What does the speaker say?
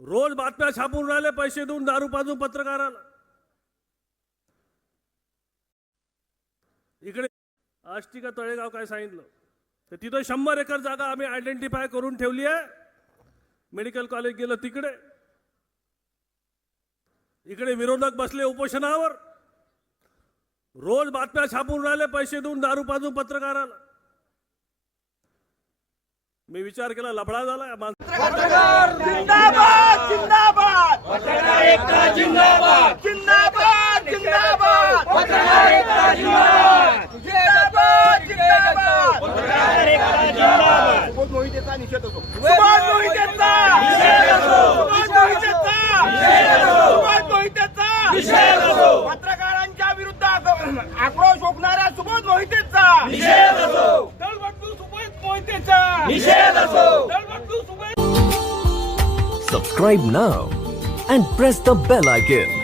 रोज बातम्या छापून राहिले पैसे देऊन दारू पाजून पत्रकाराला. इकडे आष्टी का तळेगाव काय सांगितलं? तर तिथं शंभर एकर जागा आम्ही आयडेंटिफाय करून ठेवली आहे. मेडिकल कॉलेज गेलं तिकडे. इकडे विरोधक बसले उपोषणावर. रोज बातम्या छापून राहिले पैसे देऊन दारू पाजून पत्रकाराला. मी विचार केला लफडा झाला मोहितेचा निषेध असो. सुबोध मोहितेचा निषेध असो. सुबोध मोहितेचा निषेध असो. सुबोध मोहितेचा निषेध असो. पत्रकारांच्या विरुद्ध आक्रोश ओकणाऱ्या सुबोध मोहितेचा निषेध असो. दलबदलू सुबोध मोहितेचा निषेध असो. दलबदलू Subodh Subscribe now and press the bell icon.